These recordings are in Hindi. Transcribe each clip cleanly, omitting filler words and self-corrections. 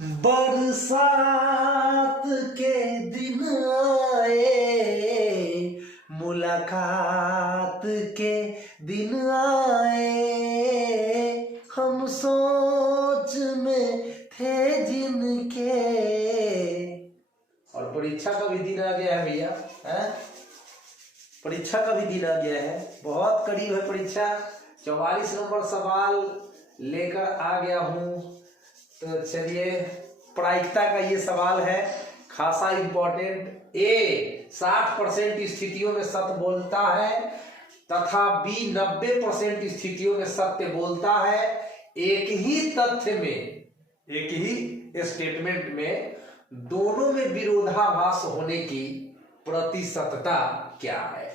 बरसात के दिन आए, मुलाकात के दिन आए, हम सोच में थे जिनके। और परीक्षा का भी दिन आ गया है भैया, परीक्षा का भी दिन आ गया है, बहुत करीब है परीक्षा। 44 नंबर सवाल लेकर आ गया हूं। तो चलिए, प्रायिकता का ये सवाल है, खासा इंपॉर्टेंट। ए 60% स्थितियों में सत्य बोलता है तथा बी 90% स्थितियों में सत्य बोलता है। एक ही तथ्य में, एक ही स्टेटमेंट में दोनों में विरोधाभास होने की प्रतिशतता क्या है?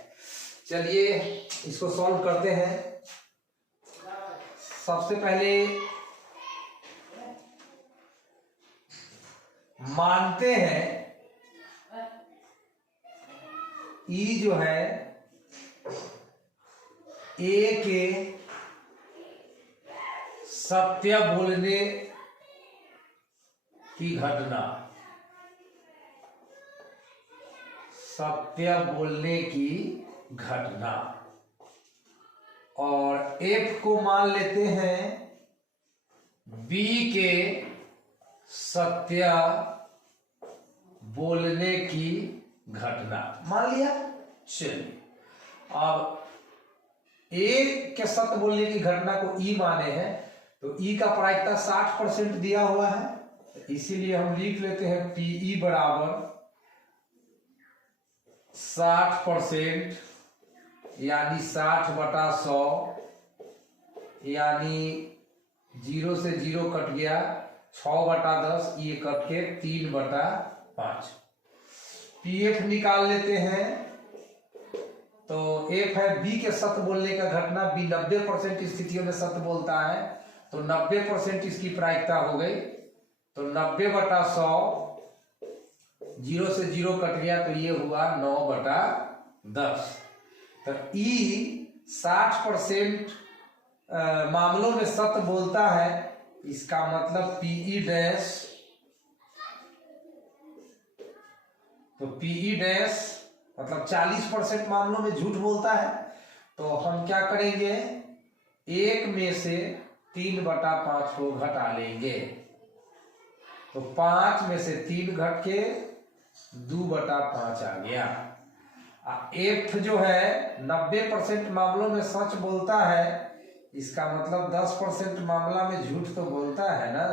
चलिए इसको सॉल्व करते हैं। सबसे पहले मानते हैं ई जो है ए के सत्य बोलने की घटना, सत्य बोलने की घटना, और एफ को मान लेते हैं बी के सत्य बोलने की घटना, मान लिया। चलिए, अब ए के सत्य बोलने की घटना को ई माने हैं, तो ई का प्रायिकता 60% दिया हुआ है, इसीलिए हम लिख लेते हैं पीई बराबर 60%, यानी 60/100, यानी 0 से 0 कट गया, 6/10, ये कट के 3/5। पीएफ निकाल लेते हैं, तो एफ है बी के सत्य बोलने का घटना। बी 90% स्थितियों में सत्य बोलता है, तो 90% इसकी प्रायिकता हो गई, तो 90/100, 0 से 0 कट गया, तो ये हुआ 9/10। तो ई 60% मामलों में सत्य बोलता है, इसका मतलब पीई डैश, तो पीई डैश मतलब 40% मामलों में झूठ बोलता है। तो हम क्या करेंगे, 1 में से 3/5 को घटा लेंगे, तो 5 में से 3 घट के 2/5 आ गया। एफ जो है 90% मामलों में सच बोलता है, इसका मतलब 10% मामला में झूठ तो बोलता है ना।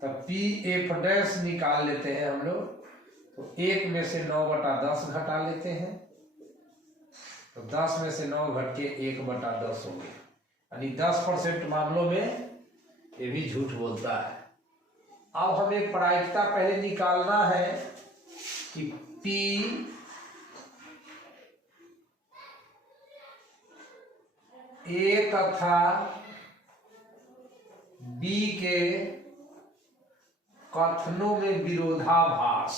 तो पी एफ डैश निकाल लेते हैं हम लोग, तो 1 में से 9/10 घटा लेते हैं, तो 10 में से 9 घट के 1/10 हो गया, यानी 10% मामलों में ये भी झूठ बोलता है। अब हमें प्रायिकता पहले निकालना है कि पी ए तथा बी के कथनों में विरोधाभास,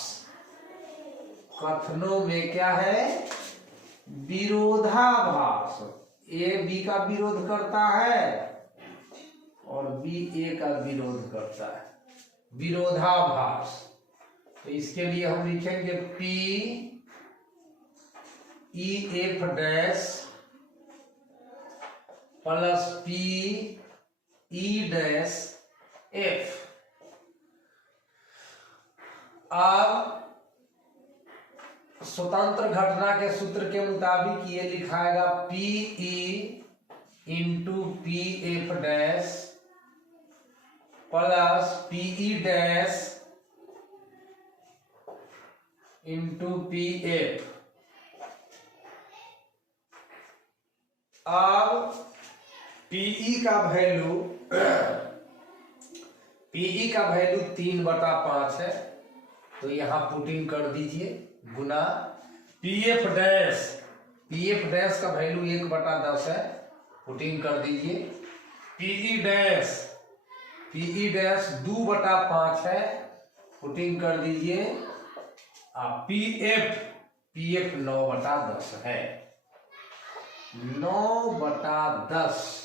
कथनों में क्या है, विरोधाभास। ए बी का विरोध करता है और बी ए का विरोध करता है, विरोधाभास। तो इसके लिए हम लिखेंगे P E F dash plus P E dash F. अब स्वतंत्र घटना के सूत्र के मुताबिक ये लिखाएगा P E into P F dash plus P E dash into P F. अब पीई का वैल्यू, पीई का वैल्यू 3/5 है, तो यहां पुटिंग कर दीजिए, गुना पीएफ डैश, पीएफ डैश का वैल्यू 1/10 है, पुटिंग कर दीजिए। पीई डैश, पीई डैश 2/5 है, पुटिंग कर दीजिए। पीएफ, पीएफ 9/10 है, 9/10।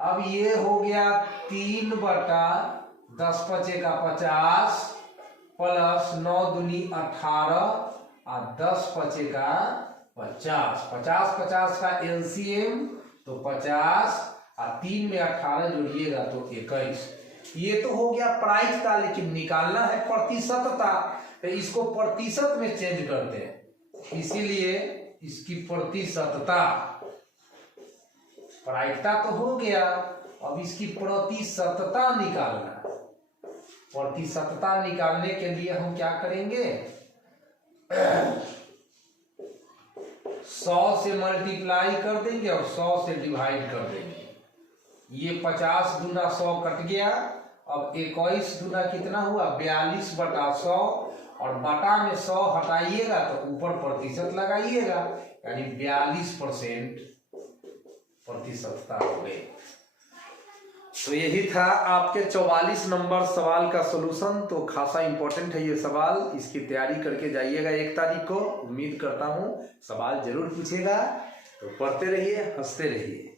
अब ये हो गया 3/10, 10 पचेगा 50 प्लस 9 दूनी 18 और 10 पचेगा 50। 50 का एलसीएम तो 50 और 3 में 18 जोड़िएगा तो 21। ये तो हो गया प्राइसता, लेकिन निकालना है प्रतिशतता, तो इसको प्रतिशत में चेंज करते हैं, इसीलिए इसकी प्रतिशतता। प्राइसता तो हो गया, अब इसकी प्रतिशतता निकालना। प्रतिशतता निकालने के लिए हम क्या करेंगे, 100 से मल्टीप्लाई कर देंगे और 100 से डिवाइड कर देंगे। ये 50 दूना 100 कट गया। अब 21 दूना कितना हुआ, 42/100, और बटा में 100 हटाइएगा तो ऊपर प्रतिशत लगाइएगा, यानी 42% प्रतिशतता हो गई। तो यही था आपके 44 नंबर सवाल का सलूशन। तो खासा इंपॉर्टेंट है ये सवाल, इसकी तैयारी करके जाइएगा 1 तारीख को। उम्मीद करता हूँ सवाल जरूर पूछेगा। तो पढ़ते रहिए, हंसते रहिए।